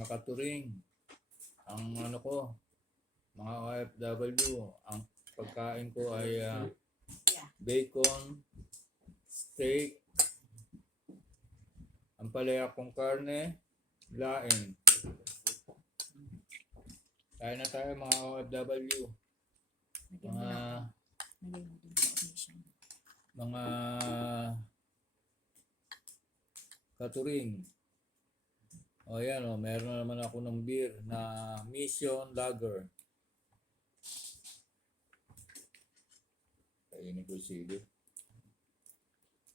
mga katuring, ang ano ko, mga OFW, ang pagkain ko ay bacon, steak, ampalaya kong carne, laing. Kaya na tayo mga OFW. Mga katuring. O yan o, meron na naman ako ng beer na Mission Lager. Kainin ko yung sili.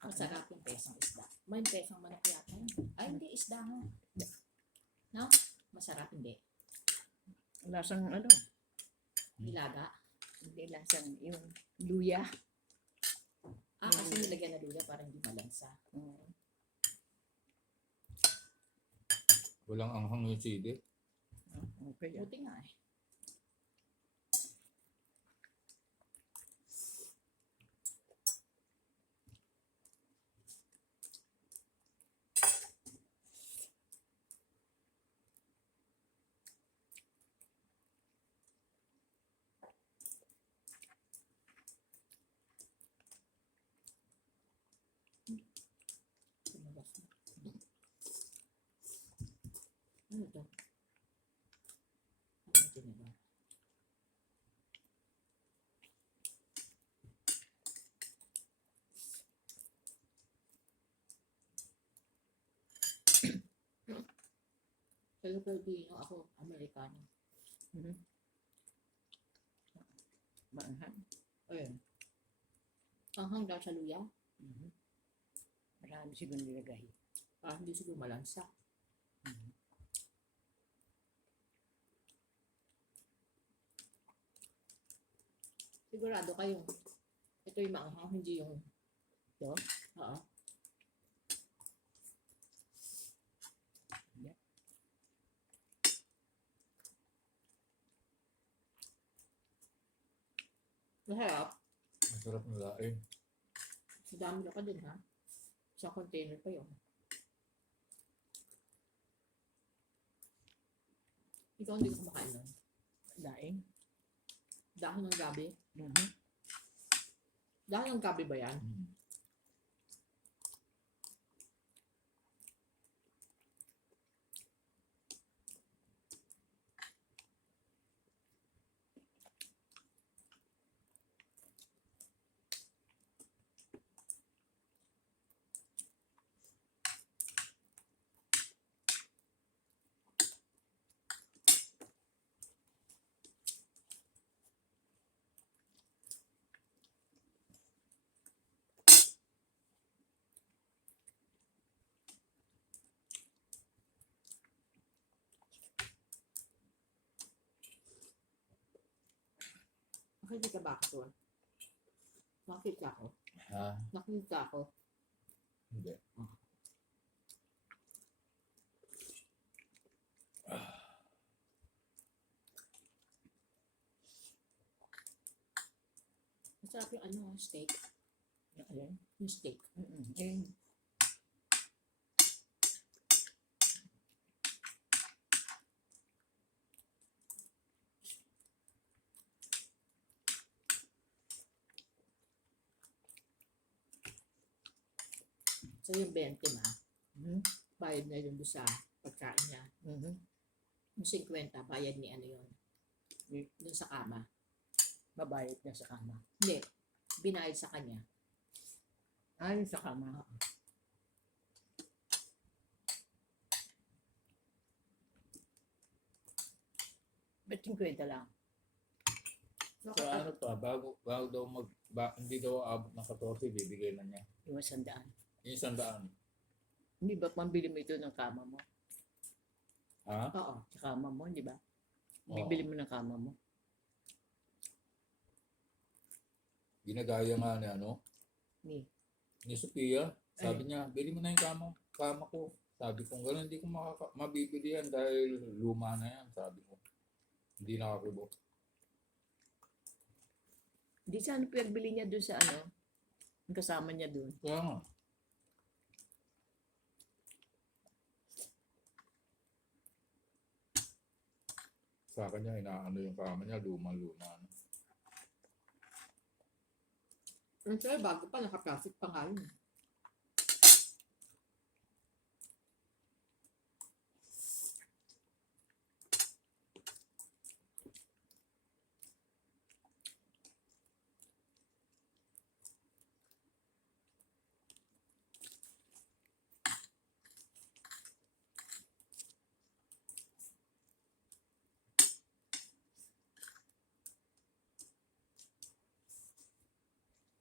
Masarap yung pesang isda. May pesang manok yata yun. Ay, hindi, isda nga. No? Masarap, hindi. Lasang ano? Nilaga. Hindi lasang yung luya. Kasi nilagyan na luya para hindi malansa. Walang anghang yung sili. Okay. Buti nga eh. Tumabas na. Ano ito? Ano ito na ba? Filipino ako, Amerikano. Maanghang. Ayun. Anghang daw sa luya. Marami siguro nilagay. Hindi siguro malansa. Sigurado kayong ito yung maanghang, hindi yung ito. Oo. Yeah. Masarap. Masarap na laing. Madami na ka din ha. Sa container pa yun. Ikaw hindi ko kumakain nun. Laing. Dahon ng gabi. Dahon ng gabi ba yan? Nakikita ba ako? Nakita ako. Ha? Nakita ako. Hindi. Masarap yung ano, steak. Ayan. Yung steak. Ayan. So yung 20 ma, bayad na yun doon sa pagkain niya. Yung 50, bayad ni ano yun. Doon sa kama. Babayad na sa kama. Hindi, binayad sa kanya. Ayun sa kama. Ba't 50 lang? So ano pa, bago daw hindi daw abot ng 14, bibigay na niya. Yung 100. Yung 100. Hindi ba pambili mo ito ng kama mo? Ha? Oo. Sa kama mo, di ba? Oo. Bibili mo ng kama mo. Ginagaya nga ni ano? Ni Sophia. Sabi niya, bili mo na yung kama ko. Sabi ko, gano'n, hindi ko mabibili yan dahil luma na yan. Sabi ko, hindi nakakibo. Hindi sana pinagbili niya doon sa ano, yung kasama niya doon. Kaya nga. Sa kanya, inaano yung kama niya, luma-luma. Yung sa'yo, bago pa, naka-plastic pa nga yun.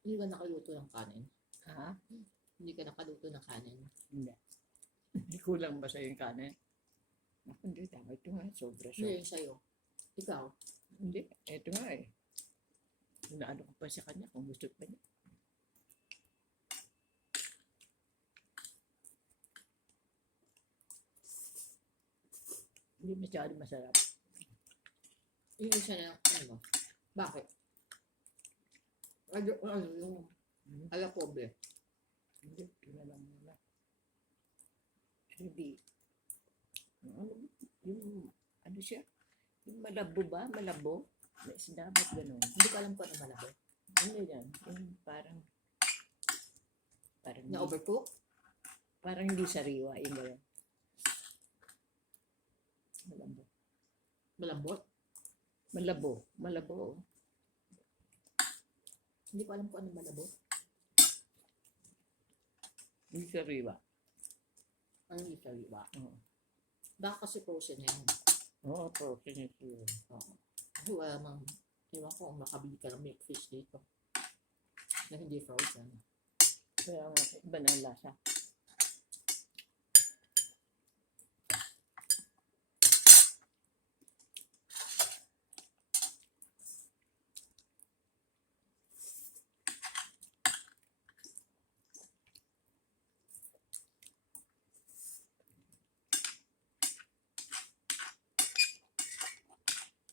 Hindi ka nakaluto ng kanin. Ha? Hindi ka nakaluto ng kanin. Hindi. Hindi kulang ba sa'yo yung kanin? Ako hindi, tama. Ito nga, sobra Hindi siya. yung sa'yo. Ikaw. Hindi, ito nga eh. Inaano ko pa sa kanya kung gusto pa niya. Hindi masyado masarap. Yung isa na, ano? Bakit? Ano yung ala pobre? Hindi, kinalang muna. Hindi. Yung, ano siya? Yung malabo ba? Malabo? May isda, ba't ganun? Hindi ko alam kung ano malabo. Ano yan? Yung parang Na overcook? parang hindi sariwa. Yung gano'n. Malabo. Malambot? Malabo. Malabo. Oh. Hindi ko alam kung ano malabo. Hindi sariwa. Ano yung sariwa? Oo. Baka kasi frozen yan. Oo, protein ito. Oo. Kasi wala mang, ewan ko kung makabili ka ng milk fish dito. Na hindi frozen. Kaya nga, iba na ang lasa.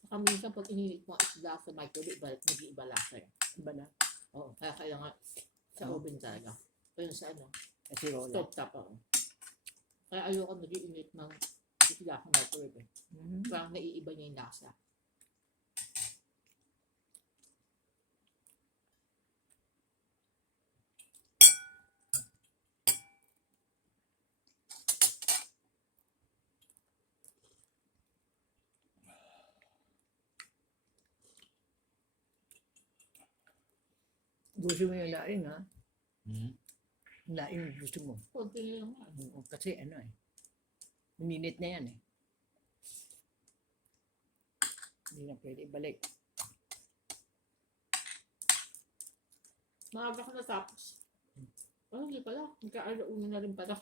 Saka minsan pag inilit mo ang isda sa microwave, nag-iiba lasa yan. Iba na. Oo. Kaya kailangan sa oven talaga. Pero sa ano, Kasi rola. stove top ako. Kaya ayoko nag-iinit ng isda sa microwave. Parang naiiba niya yung lasa. Gusto mo yung laing, ha? Hmm? Laing gusto mo. Kunti lang nga. Oo, kasi ano eh. Maninit na yan eh. Hindi na pwede ibalik. Maaga ka natapos. Oh, hindi pala. Nagka-alauna na rin pala.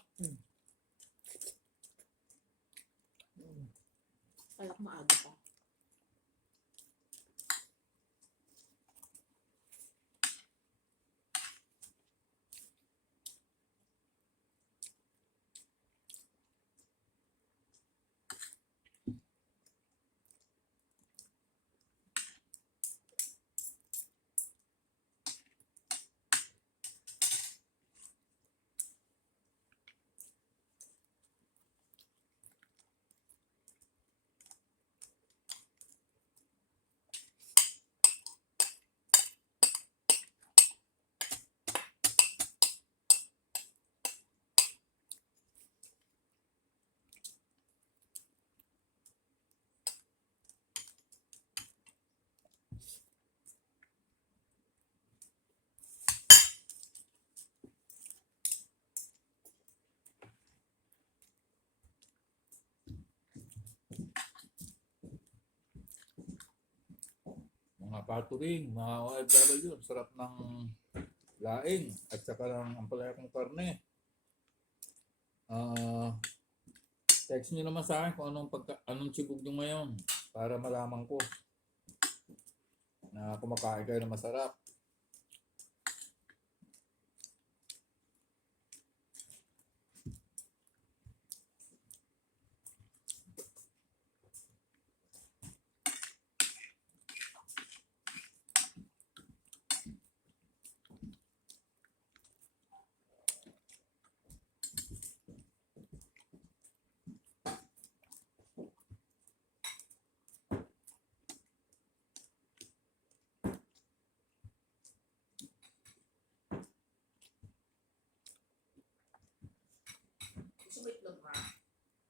Kaya maaga pa. Mga paturing, mga OFW, sarap ng laing at saka ng ampalaya kong karne. Text nyo naman sa akin kung anong sibog nyo ngayon para malaman ko na kumakain kayo na masarap.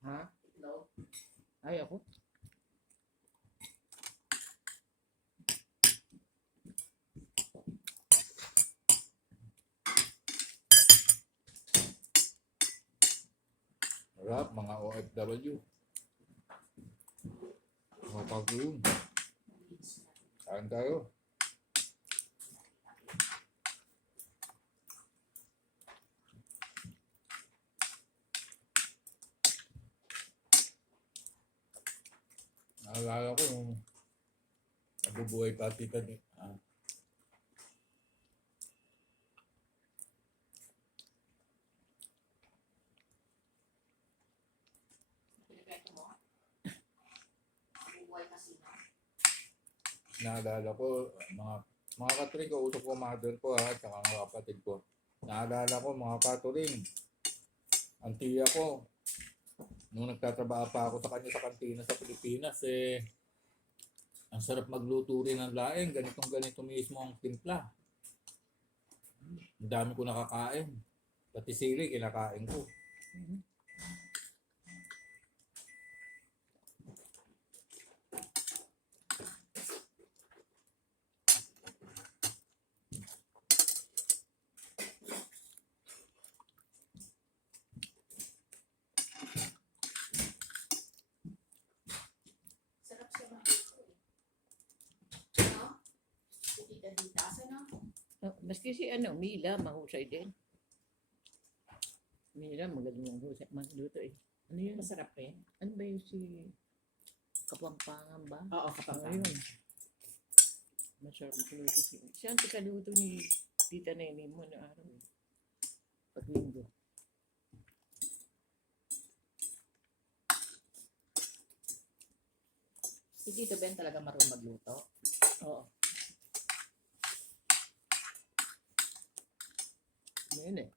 Ha? Itlog. Ay, ako. Harap, mga OFW. Mga pag-uun. Kain tayo. Naalala ko yung nabubuhay pa tita ni. Pinagkento mo? Buhay kasi na. Naalala ko, mga katuring, kausap ko mother ko at saka mga kapatid ko. Naalala ko mga katuring, ang tiya ko, nung nagtatrabaho pa ako sa kanya sa kantina sa Pilipinas, ang sarap magluto rin ng laing, ganito mismo ang timpla. Ang dami ko nakakain. Pati sili, kinakain ko. Sarap siya ba? No? Dita-dita sa no? Maski si Mila, mahusay din. Mila, magaling magluto eh. Ano yun? Masarap eh. Ano ba yung si Kapampangan ba? Oo, kapag Ayun. Masarap magluto siya. Siya ang tikaluto ni Tita Nene mo na araw. Paglinggo. Si Tito Ben talaga marunong magluto. Oo. Yun eh.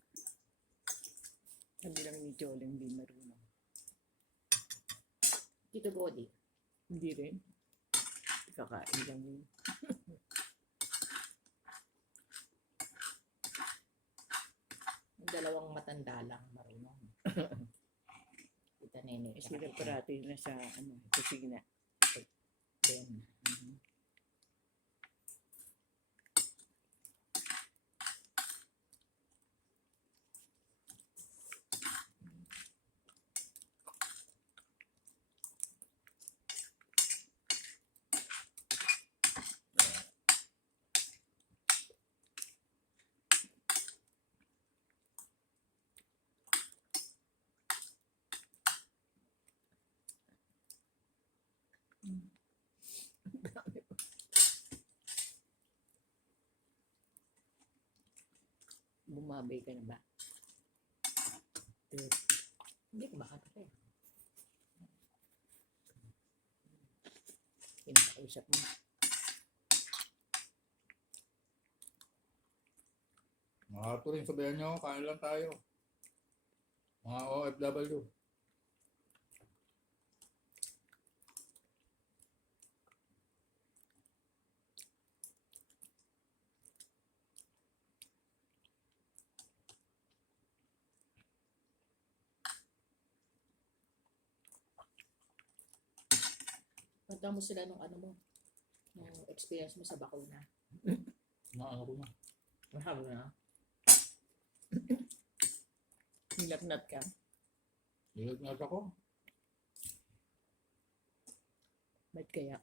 Sabi lang ni Joling hindi marunong. Tito Godi. Hindi rin. Kakain lang yun. Yung dalawang matanda lang marunong. Tita Nene. Eh, sila parati na sa kusina. Ben. Bumabay ka na ba? Hindi ko baka pa eh. Pinakausap mo. Mga katuring, sabihan nyo, kain lang tayo. Mga OFW. Kwento mo sila nung nung experience mo sa bakuna. Ano ko na. Mahalo na. Nilagnat ka. Nilagnat ako. Ba't kaya?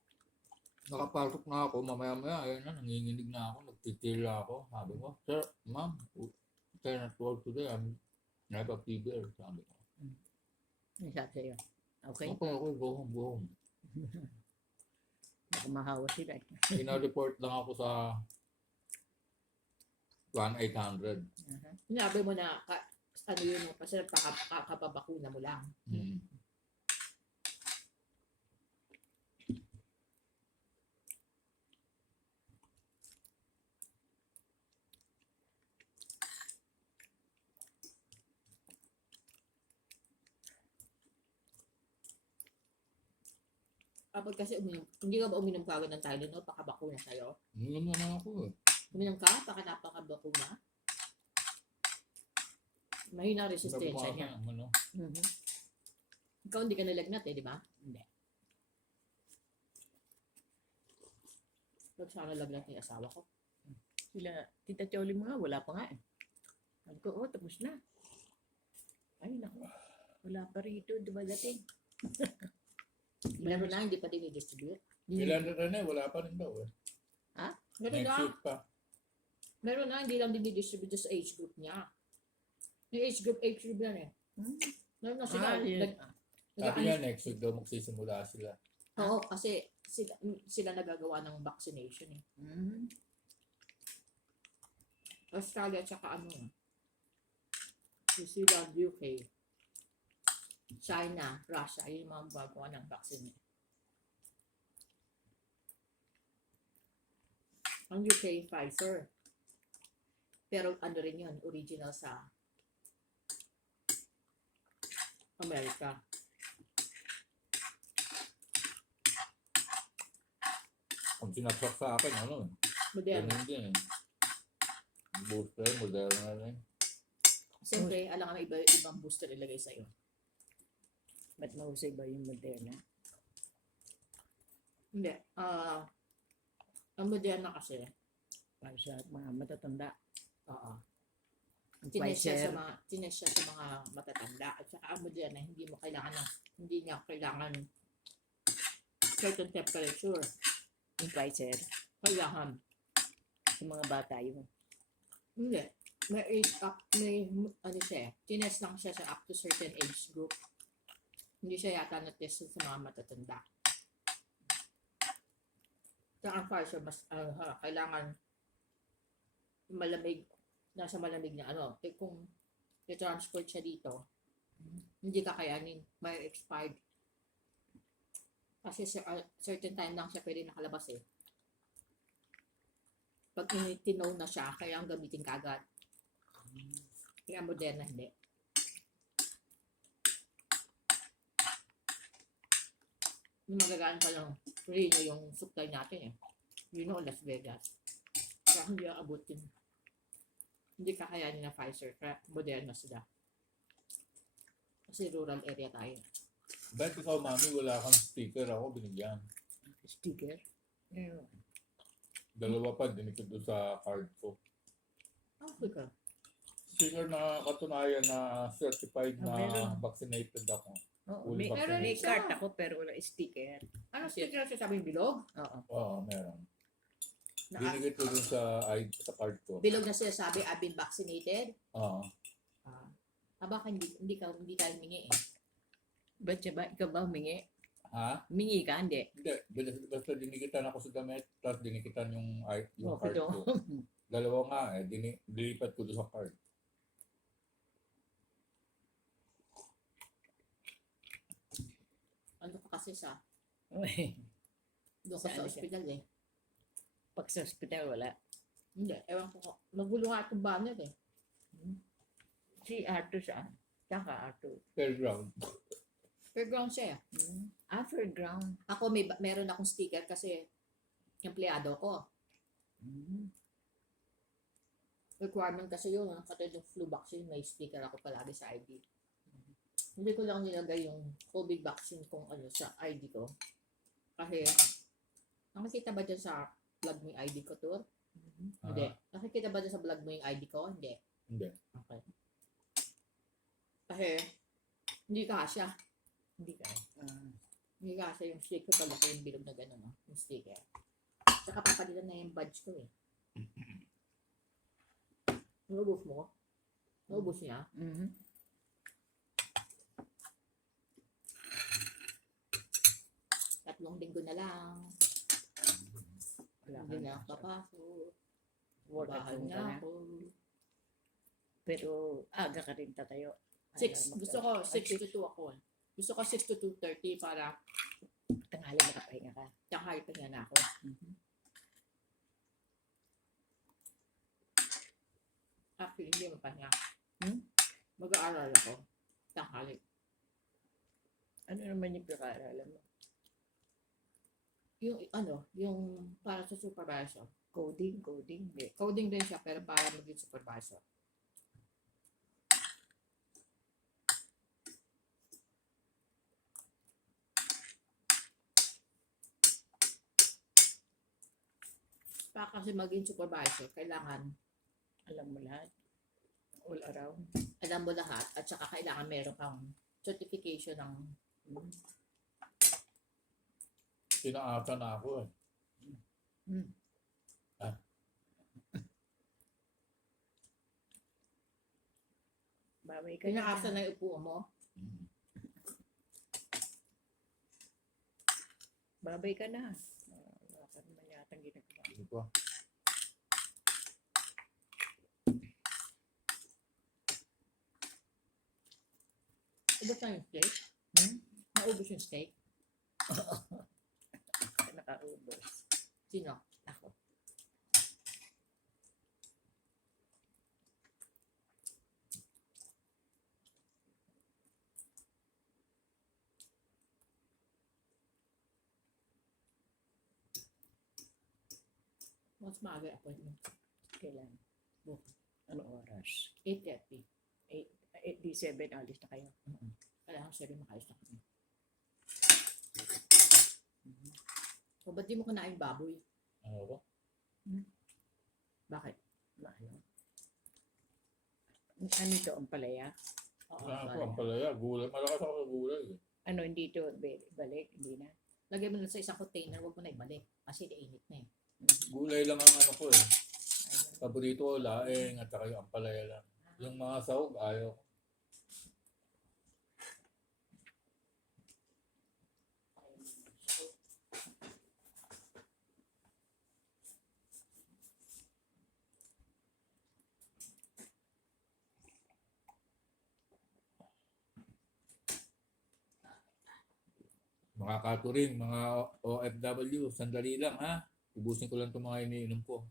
Nakapasok na ako, mamaya-maya, ayun na, nanginginig na ako, nagtitila ako. Sabi ko, sir, ma'am, cannot work today, I have a fever, sabi ko. Ang sabi sa'yo. Okay? Okay, go home. Baka mahawa sila eh. Ina-report lang ako sa 1-800. Sinabi mo na ano yun mo kasi kakapabakuna mo lang. Kapag kasi hindi ka ba uminom ka agad ng Tylenol, pakabakuna sa'yo? Uminom na ako eh. Uminom ka, pakabakuna? Mahina resistensya niya. Ano, Ikaw hindi ka nalagnat eh, di ba? Hindi. Huwag sana lagnat ng asawa ko. Sila, Tita Choli mga, wala pa nga eh. Sabi ko, oh, tapos na. Ay, naku. Wala pa rito, dumadating. Meron na, hindi pa din-distribute. Ilan na wala pa rin daw eh. Meron Next na. week pa. Meron na, hindi lang din-distribute sa age group niya. Yung age group yan eh. Meron na sila. Sabi niya next week daw magsisimula sila. Oo, kasi sila nagagawa ng vaccination eh. Australia at saka ano, New Zealand, UK, China, Russia, yung mga gagawa ng vaccine. Ang UK, Pfizer. Pero ano rin yun, original sa America. Kung sinapsak sa akin, ano Moderna. ganun din eh. Booster, Moderna rin. Siyempre, alam nga ibang booster ilagay sa'yo. Ba't mahusay ba yung Moderna? Hindi. Ang Moderna kasi, Para sa mga matatanda. oo. Ang Tinest siya Pfizer, sa mga matatanda. At saka ang Moderna, hindi niya kailangan certain temperature. yung Pfizer, Kailangan. sa mga bata yun. Hindi. Ano siya, tinest lang siya sa up to certain age group. Hindi siya yata na-test sa mga matatanda. Sa ang Pfizer, mas kailangan malamig, nasa malamig na ano. Kung i-transport siya dito, hindi kakayanin, may expired. Kasi certain time lang siya pwede nakalabas eh. Pag tinaw na siya, kaya ang gamitin kagad. Kaya Moderna hindi. Yung magagaan pa lang Reno yung supply natin eh. Reno o Las Vegas. Kaya hindi aabot yun. Hindi kakayanin na Pfizer. Kaya Moderna sila. Kasi rural area tayo. Ba't ikaw, mami, wala kang sticker? Ako binigyan. Sticker. Ayun. Dalawa pa, dinikit doon sa card ko. Okay ka. Sticker na katunayan na certified na meron. vaccinated ako. Oo, Fully may vaccinated. card ako pero wala sticker. Ano sticker na sabi bilog? Oo. Oo, meron. Na, Dinikit ko doon sa card ko. bilog na sinasabi, I've been vaccinated. Oo. Baka hindi tayo mingi eh. Ba't siya ba? Ikaw ba humingi? Ha? Humingi ka? Hindi. Hindi. Basta dinikitan ako sa damit, tapos dinikitan yung Okay card to. ko. Dalawa nga eh, dilipat ko doon sa card. Ano ka kasi sa, Uy, doon ka sa Saan siya? ospital eh. pag sa hospital wala. Hindi, ewan ko. Nagulo nga itong banner eh. Si Arthur saan? Saka Arthur. Fairground. Fairground siya eh. Fairground. Ako meron akong sticker kasi empleyado ko. Requirement kasi yun. Katulad yung flu vaccine, may sticker ako palagi sa ID. Hindi ko lang nilagay yung COVID vaccine kung ano sa ID ko. Kasi, nakikita ba dyan sa vlog mo yung ID ko, Tur? Hindi. Nakikita ba dyan sa vlog mo yung ID ko? Hindi. Hindi. Okay. Kasi, hindi kasya. Hindi ka. Hindi kasya yung sticker pala yung bilog na gano'n, no? Yung sticker. Saka papalitan na yung badge ko eh. Naubos mo? Naubos niya? Tatlong linggo na lang. Wala Hindi ka. na ako papasok. Work at Bahay home na ka na. ako. Pero aga ka rin tatayo. Gusto ko 6 to 2 ako. Gusto ko 6 to 2:30 para Tanghali makapahinga ka. tanghali pa nga na ako. Actually, hindi mapahinga. Mag-aaral ako. Tanghali. Ano naman yung pagkaaralan mo? Yung para sa supervisor. Coding? Hindi. Coding din siya pero para maging supervisor. para kasi maging supervisor, kailangan Alam mo lahat. All around. alam mo lahat at saka kailangan meron kang certification ng Pinaata na ako eh. Babay ka na. pinakasa na yung upuan mo. Babay ka na. Wala ka naman yata ginagawa. Hindi pa. Ubus na yung steak? Naubos yung steak? Nakaubos. Sino? Ako. Mas maaga appointment. Kailan? Bukas. Ano oras? 8:30. 8:07, alis na kayo. Kailangan siya rin makayos na kami. O ba't di mo kinain baboy? Ano ba? Bakit? Ano? Ano ito, ampalaya? Oo, Wala ako, sorry. Ampalaya. Gulay. Malakas ako sa gulay. Eh. Ano, hindi ito, balik, hindi na. Lagay mo lang sa isang container, huwag mo na ibalik. Kasi nainit na eh. Gulay lang ang ano ko eh. Ayun. Paborito ko, laing at saka yung ampalaya lang. Yung mga sahog, ayaw. Mga katuring, mga OFW, sandali lang ha. Ubusin ko lang itong mga iniinom ko.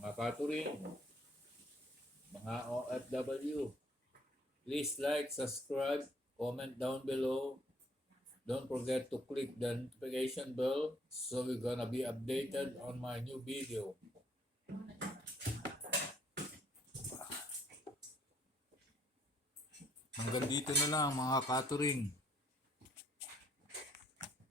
Mga katuring, mga OFW, please like, subscribe, comment down below. Don't forget to click the notification bell so we're gonna be updated on my new video. Hanggang dito na lang mga katuring.